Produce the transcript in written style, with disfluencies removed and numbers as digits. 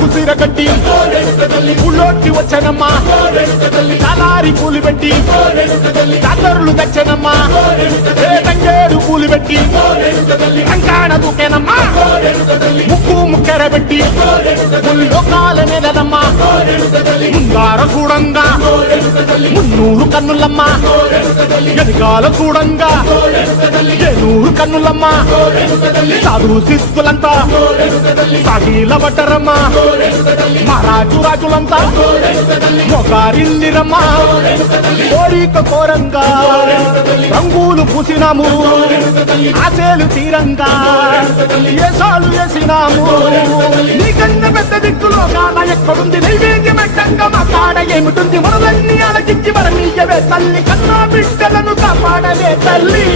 కుసిరగట్టి ఊళ్ళోకి వచ్చనమ్మా తలారి పూలు పెట్టి జాతరులు తెచ్చనమ్మా తంగేరు పూలు పెట్టి రంగాణ దూకేనమ్మా ముక్కు ముక్కెర పెట్టి లోకాల మీదనమ్మా ముందార చూడంగా మున్నూరు కన్నులమ్మా ఎనకాల చూడంగా ఏనూరు కన్నులమ్మా సాధు శిస్తులంతా సాగిల పట్టరమ్మా మహారాజు రాజులంతా మొగారిల్లిరమ్మా కోరిక కోరంగా రంగులు పూసినాము ఆశలు తీరంగా ఏసాలు వేసినాము నీకన్నా పెద్ద దిక్కులో కాన ఎక్కడుంది నైవేద్యం ఎట్టంగా మా కాడ ఏమిటుంది మనలన్నీ అలకించి మరణీయవే తల్లి కన్నా బిడ్డలను కాపాడవే తల్లి